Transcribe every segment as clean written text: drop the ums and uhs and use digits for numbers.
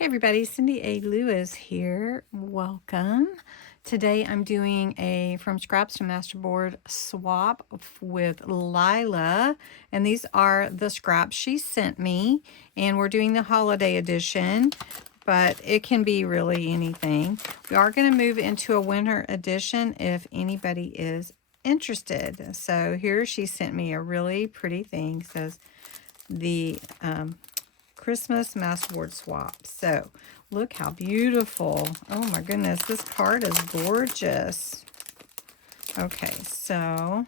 Hey everybody, Cindy A. Lewis here. Welcome. Today I'm doing a From Scraps to Masterboard swap with Lila. And these are the scraps she sent me. And we're doing the holiday edition, but it can be really anything. We are going to move into a winter edition if anybody is interested. So here she sent me a really pretty thing. It says the Christmas Masterboard Swap. So look how beautiful. Oh my goodness, this card is gorgeous. Okay, so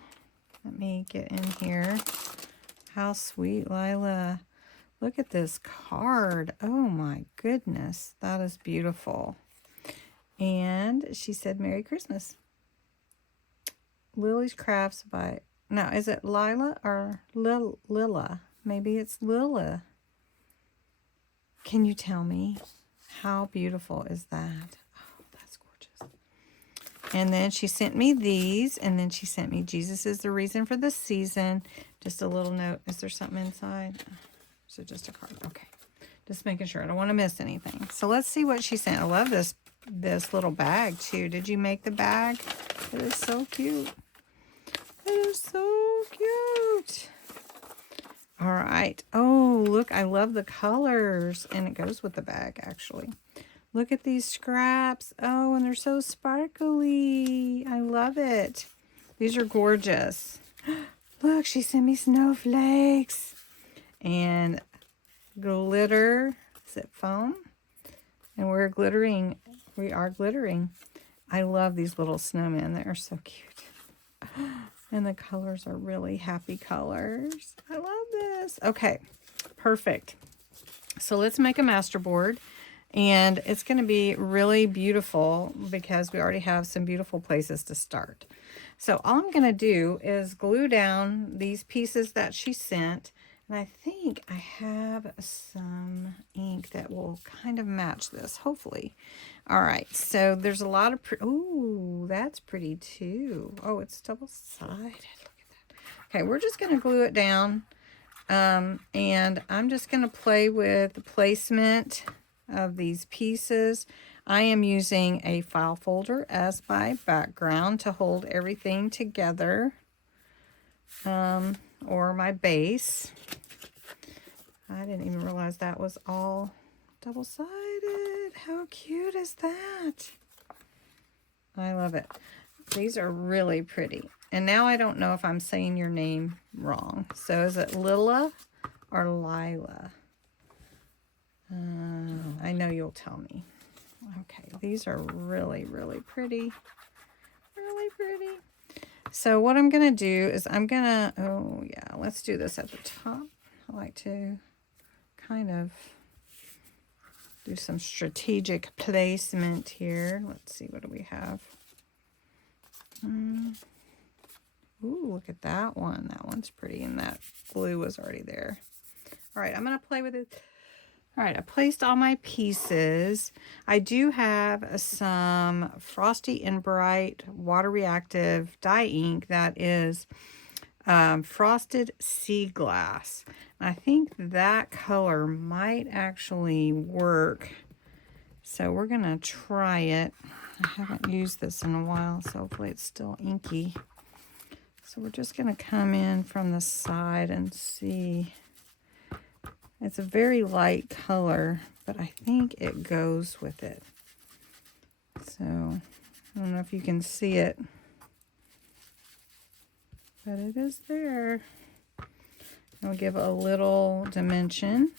let me get in here. How sweet, Lila. Look at this card. Oh my goodness, that is beautiful. And she said, Merry Christmas. Lily's Crafts by, now is it Lila or Lila? Maybe it's Lila. Can you tell me how beautiful is that? Oh, that's gorgeous. And then she sent me these, and then she sent me Jesus is the Reason for the Season. Just a little note. Is there something inside? Is it just a card? Okay. Just making sure. I don't want to miss anything. So let's see what she sent. I love this little bag too. Did you make the bag? It is so cute. It is so cute. All right. Oh, look, I love the colors. And it goes with the bag, actually. Look at these scraps. Oh, and they're so sparkly. I love it. These are gorgeous. Look, she sent me snowflakes. And glitter. Is it foam? And we're glittering. We are glittering. I love these little snowmen. They are so cute. And the colors are really happy colors. I love this. Okay, perfect. So let's make a masterboard. And it's going to be really beautiful because we already have some beautiful places to start. So all I'm going to do is glue down these pieces that she sent. And I think I have some ink that will kind of match this, hopefully. All right, so there's a lot of, ooh, that's pretty too. Oh, it's double-sided. Look at that. Okay, we're just going to glue it down. And I'm just going to play with the placement of these pieces. I am using a file folder as my background to hold everything together, or my base. I didn't even realize that was all double-sided. How cute is that? I love it. These are really pretty. And now I don't know if I'm saying your name wrong. So is it Lila or Lila? I know you'll tell me. Okay, these are really, really pretty. Really pretty. So what I'm going to do is I'm going to, oh yeah, let's do this at the top. I like to kind of do some strategic placement here. Let's see, what do we have? Ooh, look at that one. That one's pretty, and that glue was already there. All right, I'm going to play with it. All right, I placed all my pieces. I do have some Frosty and Bright water reactive dye ink that is frosted sea glass. And I think that color might actually work. So we're going to try it. I haven't used this in a while, so hopefully it's still inky. So we're just going to come in from the side and see. It's a very light color, but I think it goes with it. So I don't know if you can see it, but it is there. I'll give a little dimension.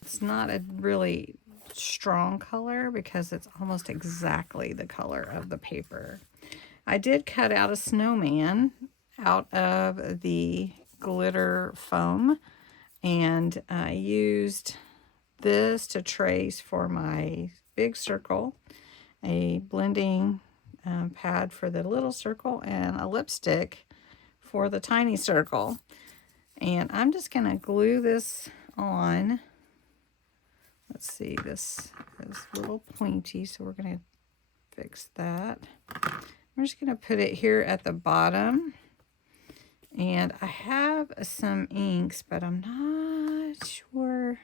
It's not a really strong color because it's almost exactly the color of the paper. I did cut out a snowman out of the glitter foam, and I used this to trace for my big circle, a blending pad for the little circle, and a lipstick for the tiny circle. And I'm just going to glue this on. Let's see, this is a little pointy, so we're going to fix that. I'm just going to put it here at the bottom. And I have some inks, but I'm not sure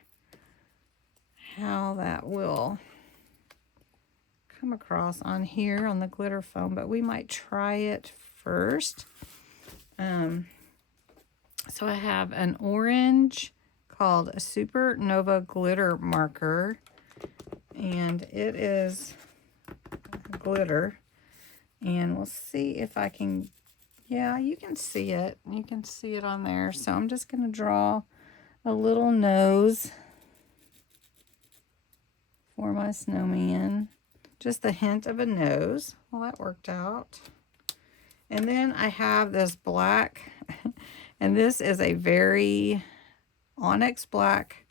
how that will come across on here on the glitter foam, but we might try it first. So I have an orange called a Supernova glitter marker, and it is glitter, and we'll see if I can, yeah, you can see it. You can see it on there. So I'm just going to draw a little nose for my snowman. Just a hint of a nose. Well, that worked out. And then I have this black, and this is a very onyx black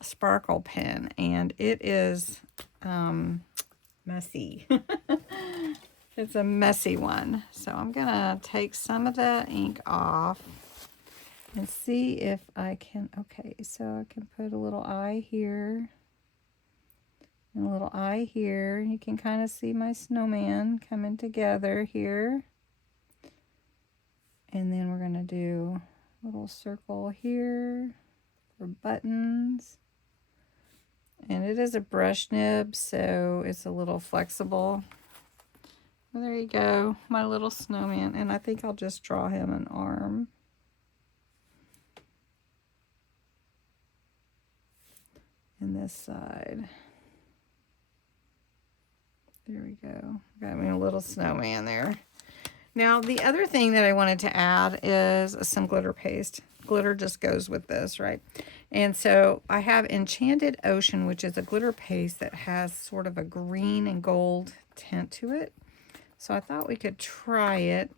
sparkle pen, and it is messy. It's a messy one. So I'm gonna take some of the ink off and see if I can, okay, so I can put a little eye here and a little eye here. You can kind of see my snowman coming together here. And then we're gonna do a little circle here for buttons. And it is a brush nib, so it's a little flexible. Well, there you go, my little snowman. And I think I'll just draw him an arm. And this side. There we go. Got me a little snowman there. Now, the other thing that I wanted to add is some glitter paste. Glitter just goes with this, right? And so I have Enchanted Ocean, which is a glitter paste that has sort of a green and gold tint to it. So I thought we could try it.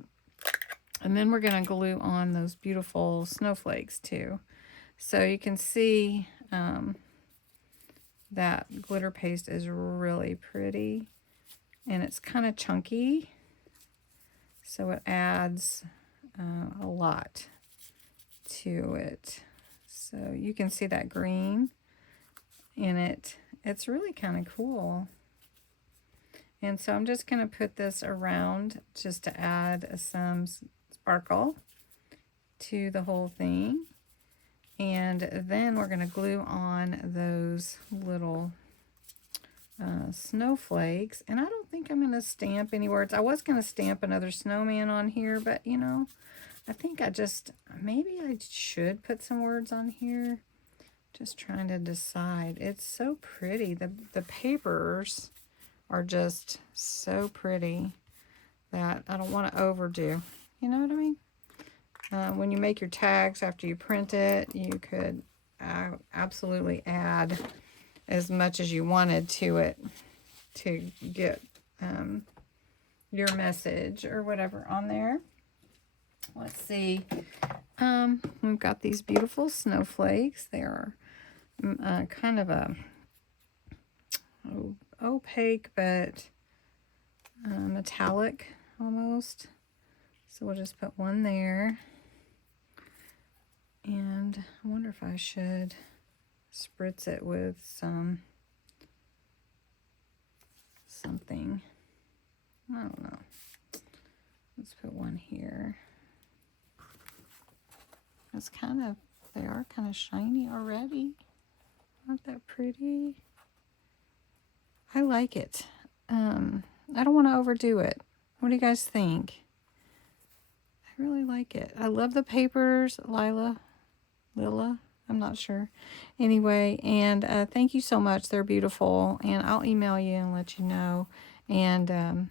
And then we're going to glue on those beautiful snowflakes too. So you can see that glitter paste is really pretty. And it's kind of chunky. So it adds a lot to it. So you can see that green in it. It's really kind of cool. And so I'm just going to put this around just to add some sparkle to the whole thing. And then we're going to glue on those little snowflakes. And I don't think I'm going to stamp any words. I was going to stamp another snowman on here, but you know, I think maybe I should put some words on here. Just trying to decide. It's so pretty. The papers are just so pretty that I don't want to overdo. You know what I mean? When you make your tags after you print it, you could absolutely add as much as you wanted to it to get your message or whatever on there. Let's see. We've got these beautiful snowflakes. They are kind of a opaque but metallic almost. So we'll just put one there. And I wonder if I should spritz it with something. I don't know. Let's put one here. They are kind of shiny already. Aren't that pretty? I like it. I don't want to overdo it. What do you guys think? I really like it. I love the papers, Lila, I'm not sure. Anyway, and thank you so much. They're beautiful, and I'll email you and let you know. And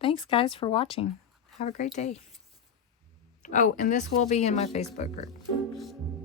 thanks, guys, for watching. Have a great day. Oh, and this will be in my Facebook group.